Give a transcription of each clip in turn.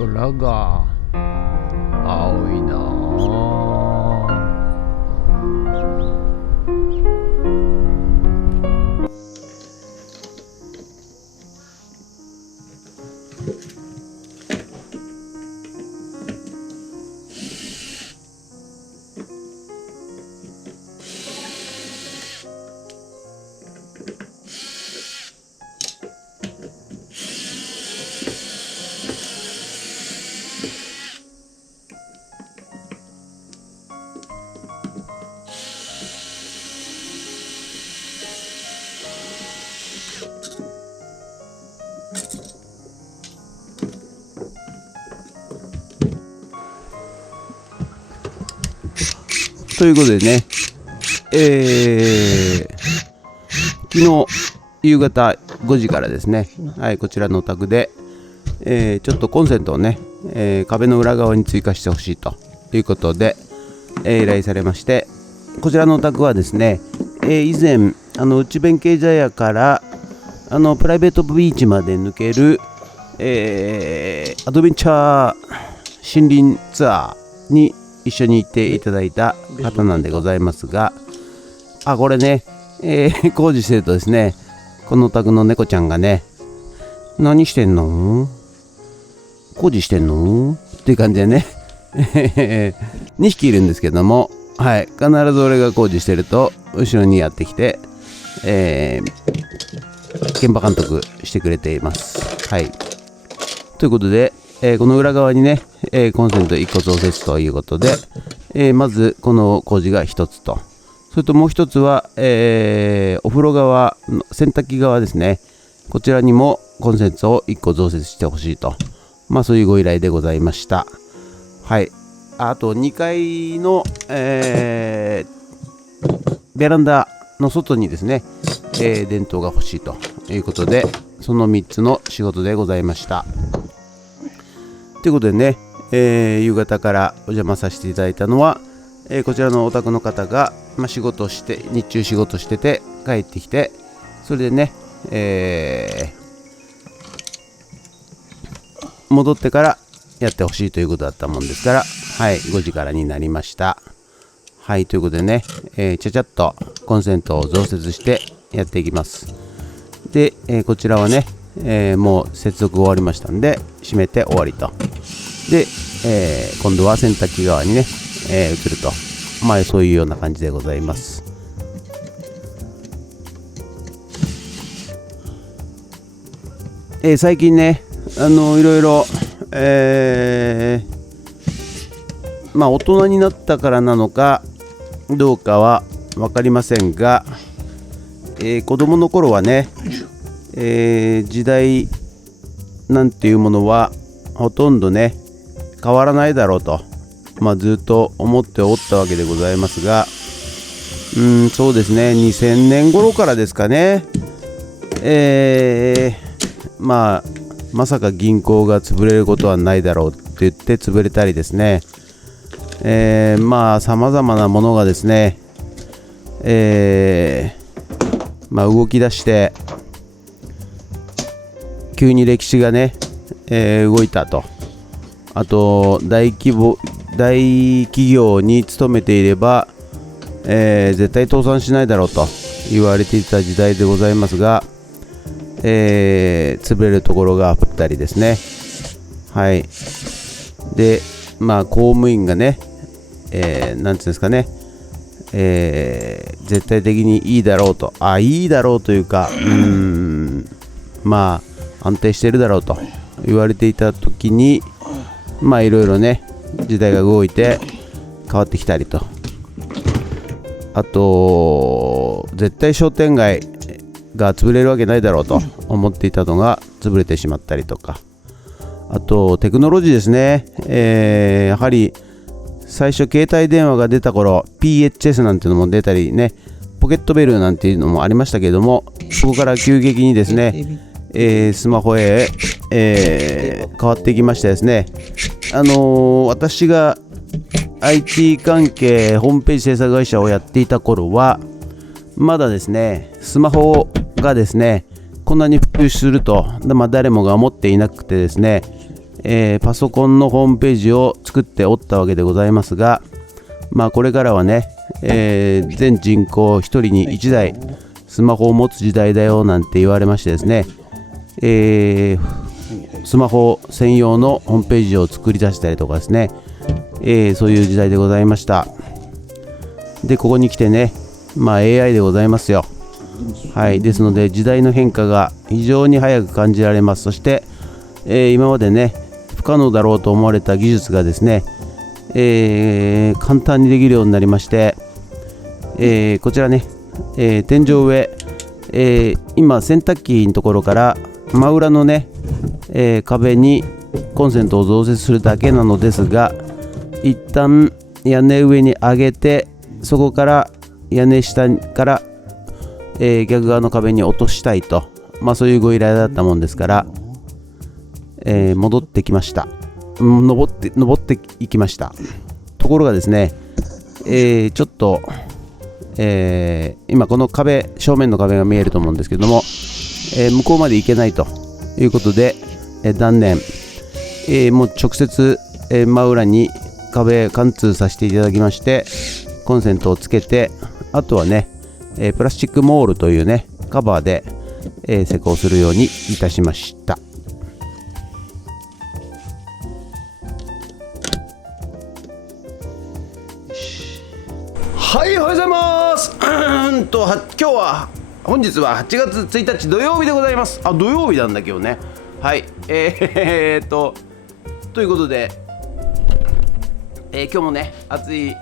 空が青いなあ。ということでね、昨日夕方5時からですね、はい、こちらのお宅で、ちょっとコンセントをね、壁の裏側に追加してほしいということで、依頼されまして、こちらのお宅はですね、以前内弁慶茶屋からプライベートビーチまで抜ける、アドベンチャー森林ツアーに一緒に行っていただいた方なんでございますが、これね、工事してるとですね、このお宅の猫ちゃんがね、何してんの？工事してんの？っていう感じでね2匹いるんですけども、はい、必ず俺が工事してると後ろにやってきて、現場監督してくれています。はい、ということで、この裏側にね、コンセント1個増設ということで、まずこの工事が1つと、それともう1つは、お風呂側の洗濯機側ですね、こちらにもコンセントを1個増設してほしいと、そういうご依頼でございました。はい、あと2階の、ベランダの外にですね、電灯が欲しいということで、その3つの仕事でございました。ということでね、夕方からお邪魔させていただいたのは、こちらのお宅の方が、仕事して日中仕事してて帰ってきて、それでね、戻ってからやってほしいということだったもんですから、はい、5時からになりました。はい、ということでね、ちゃちゃっとコンセントを増設してやっていきます。で、こちらはね、もう接続終わりましたんで閉めて終わりと。で、今度は洗濯機側にね、移ると、そういうような感じでございます。最近ね、いろいろ、大人になったからなのかどうかは分かりませんが、子供の頃はね、時代なんていうものはほとんどね変わらないだろうと、ずっと思っておったわけでございますが、そうですね、2000年頃からですかね、まさか銀行が潰れることはないだろうって言って潰れたりですね、さまざまなものがですね、動き出して急に歴史がね、動いたと。あと大企業に勤めていれば、絶対倒産しないだろうと言われていた時代でございますが、潰れるところがあったりですね。はい。で、公務員がね、なんていうんですかね、絶対的にいいだろうと、いいだろうというか、安定してるだろうと言われていた時に、いろいろね時代が動いて変わってきたりと、あと絶対商店街が潰れるわけないだろうと思っていたのが潰れてしまったりとか、あとテクノロジーですね、やはり最初携帯電話が出た頃 PHS なんていうのも出たりね、ポケットベルなんていうのもありましたけれども、そこから急激にですね、スマホへ、変わってきましてですね、私が IT 関係ホームページ制作会社をやっていた頃はまだですね、スマホがですねこんなに普及すると、誰もが思っていなくてですね、パソコンのホームページを作っておったわけでございますが、これからはね、全人口1人に1台スマホを持つ時代だよなんて言われましてですね、スマホ専用のホームページを作り出したりとかですね、そういう時代でございました。でここに来てね、AI でございますよ。はい、ですので時代の変化が非常に早く感じられます。そして、今までね不可能だろうと思われた技術がですね、簡単にできるようになりまして、こちらね、天井上、今洗濯機のところから真裏のね、壁にコンセントを増設するだけなのですが、一旦屋根上に上げて、そこから屋根下から、逆側の壁に落としたいと、そういうご依頼だったもんですから、戻ってきました。登っていきました。ところがですね、ちょっと、今この壁、正面の壁が見えると思うんですけども、向こうまで行けないということで、断念。もう直接、真裏に壁貫通させていただきまして、コンセントをつけて、あとはね、プラスチックモールというねカバーで、施工するようにいたしました。はい、おはようございます。本日は8月1日土曜日でございます。土曜日なんだ今日ね。はい、ということで、今日もね暑い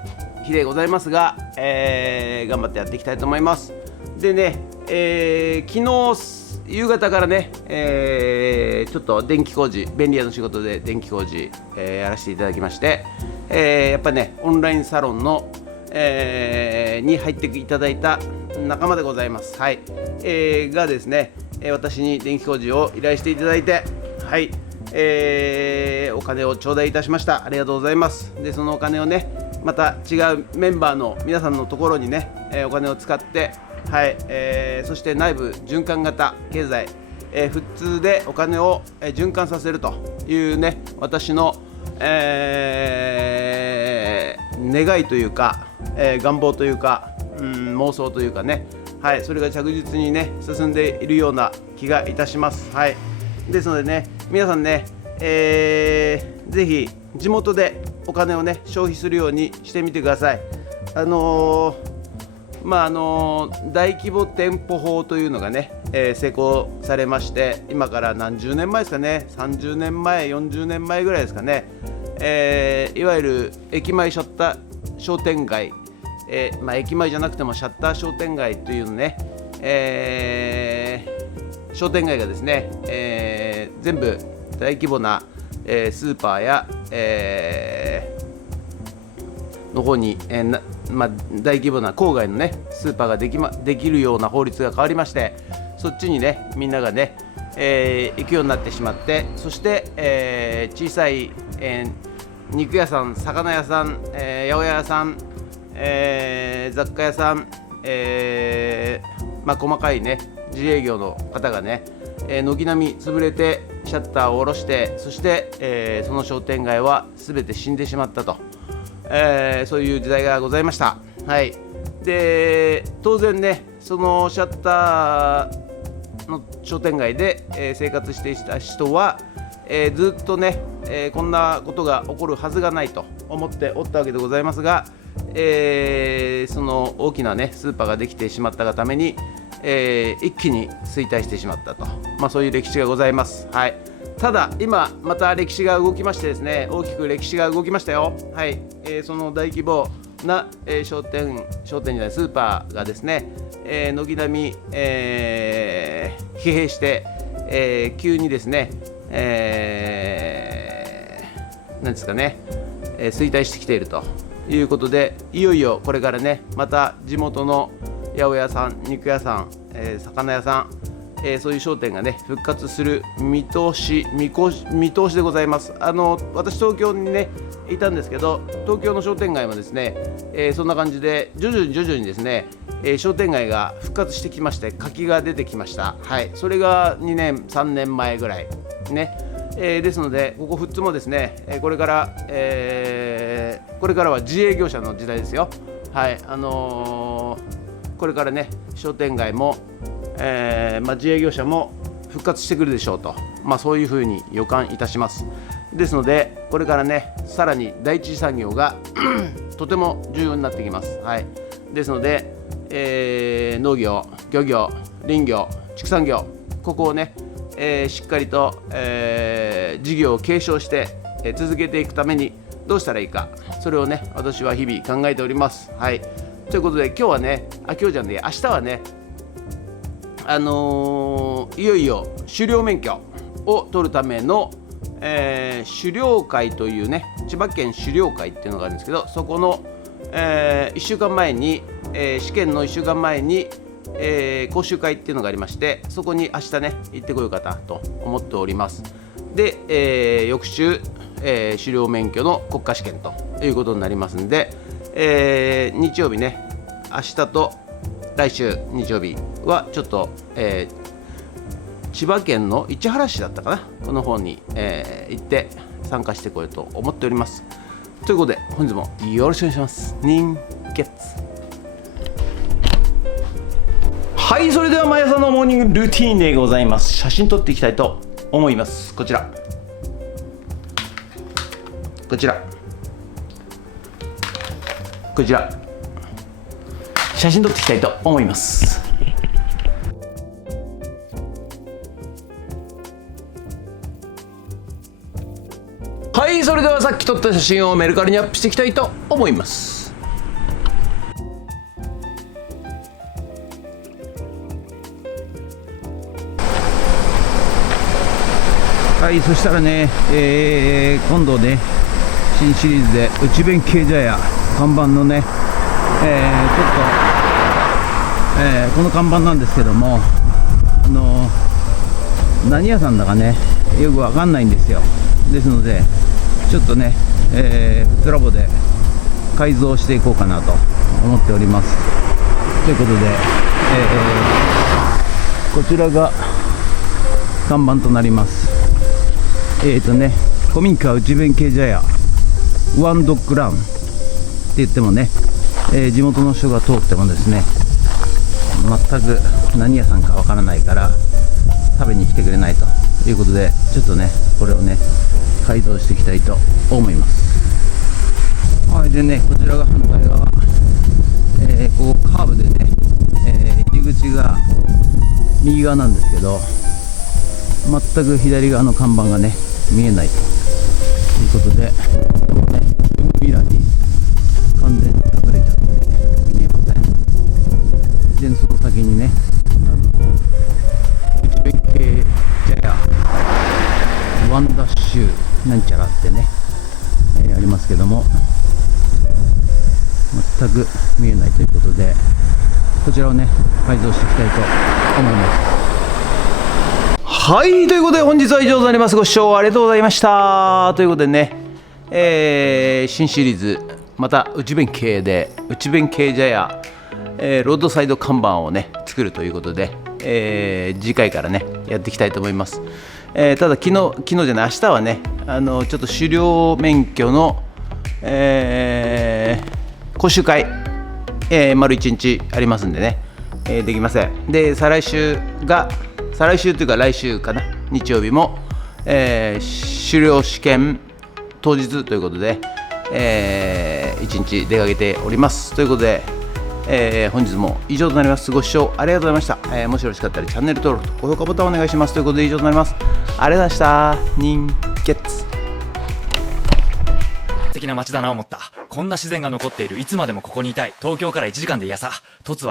日でございますが、頑張ってやっていきたいと思います。でね、昨日夕方からね、ちょっと電気工事、便利屋の仕事で電気工事、やらせていただきまして、やっぱりねオンラインサロンの、に入っていただいた仲間でございます。はい、がですね、私に電気工事を依頼していただいて、はい、お金を頂戴いたしました。ありがとうございます。でそのお金をねまた違うメンバーの皆さんのところにね、お金を使って、はい、そして内部循環型経済、普通でお金を循環させるというね私の、願いというか、願望というか、妄想というかね、はい、それが着実にね進んでいるような気がいたします。はい、ですのでね皆さんね、ぜひ地元でお金をね消費するようにしてみてください。大規模店舗法というのがね、施行されまして、今から何十年前ですかね、30年前40年前ぐらいですかね、いわゆる駅前シャッター商店街、駅前じゃなくてもシャッター商店街というのね、商店街がですね、全部大規模な、スーパーや、の方に、大規模な郊外のねスーパーができるような法律が変わりまして、そっちにねみんながね、行くようになってしまって、そして、小さい、肉屋さん、魚屋さん、八百屋さん、雑貨屋さん、細かいね自営業の方がね、軒並み潰れてシャッターを下ろして、そして、その商店街は全て死んでしまったと、そういう時代がございました。はい、で当然ねそのシャッターの商店街で、生活していた人は、ずっとね、こんなことが起こるはずがないと思っておったわけでございますが、その大きなねスーパーができてしまったがために、一気に衰退してしまったと、そういう歴史がございます。はい、ただ今また歴史が動きましてですね、大きく歴史が動きましたよ。はい、その大規模な、商店じゃないスーパーがですね、軒並み、疲弊して、急にですね、なんですかね、衰退してきているということで、いよいよこれからねまた地元の八百屋さん、肉屋さん、魚屋さん、そういう商店がね復活する見通しでございます。私東京にねいたんですけど、東京の商店街もですね、そんな感じで徐々にですね、商店街が復活してきまして、活気が出てきました。はい、それが2年3年前ぐらいね、ですので、ここ富津もですね、これからは自営業者の時代ですよ。はい、これからね、商店街も、自営業者も復活してくるでしょうと、そういうふうに予感いたします。ですので、これからね、さらに第一次産業がとても重要になってきます。はい、ですので、農業、漁業、林業、畜産業、ここをね、しっかりと、事業を継承して、続けていくためにどうしたらいいか、それをね、私は日々考えております。はい、ということで、今日はね、今日じゃね、明日はね、いよいよ狩猟免許を取るための、狩猟会というね、千葉県狩猟会っていうのがあるんですけど、そこの、1週間前に、試験の1週間前に、講習会っていうのがありまして、そこに明日ね行ってこようかなと思っております。で、翌週、狩猟免許の国家試験ということになりますんで、日曜日ね、明日と来週日曜日はちょっと、千葉県の市原市だったかな、この方に、行って参加してこようと思っております。ということで、本日もよろしくお願いします。人傑。はい、それでは毎朝のモーニングルーティーンでございます。写真撮っていきたいと思います。こちら写真撮っていきたいと思います。はい、それではさっき撮った写真をメルカリにアップしていきたいと思います。はい、そしたらね、今度ね、新シリーズで内弁慶茶屋看板のね、ちょっと、この看板なんですけども、何屋さんだかね、よくわかんないんですよ。ですので、ちょっとね、フットラボで改造していこうかなと思っております。ということで、こちらが看板となります。古民家内弁慶茶屋ワンドッグランって言ってもね、地元の人が通ってもですね、全く何屋さんかわからないから食べに来てくれないということで、ちょっとね、これをね改造していきたいと思います。はい、でね、こちらが反対側、ここカーブでね、入り口が右側なんですけど、全く左側の看板がね見えないということで、ミラーに完全に隠れちゃって見えません。で、その先にね、内弁慶茶屋ワンダッシュなんちゃらってね、ありますけども、全く見えないということで、こちらをね改造していきたいと思います。はい、ということで本日は以上となります。ご視聴ありがとうございました。ということでね、新シリーズ、また内弁慶茶屋、ロードサイド看板をね作るということで、次回からねやっていきたいと思います。ただ昨日じゃない、明日はね、ちょっと狩猟免許の、講習会、丸1日ありますんでね、できません。で、再来週というか来週かな、日曜日も、狩猟試験当日ということで、1日出かけております。ということで、本日も以上となります。ご視聴ありがとうございました。もしよろしかったらチャンネル登録と高評価ボタンをお願いします。ということで以上となります。ありがとうございました。人傑。素敵な街だな思った。こんな自然が残っている。いつまでもここにいたい。東京から1時間でいやさ。凸は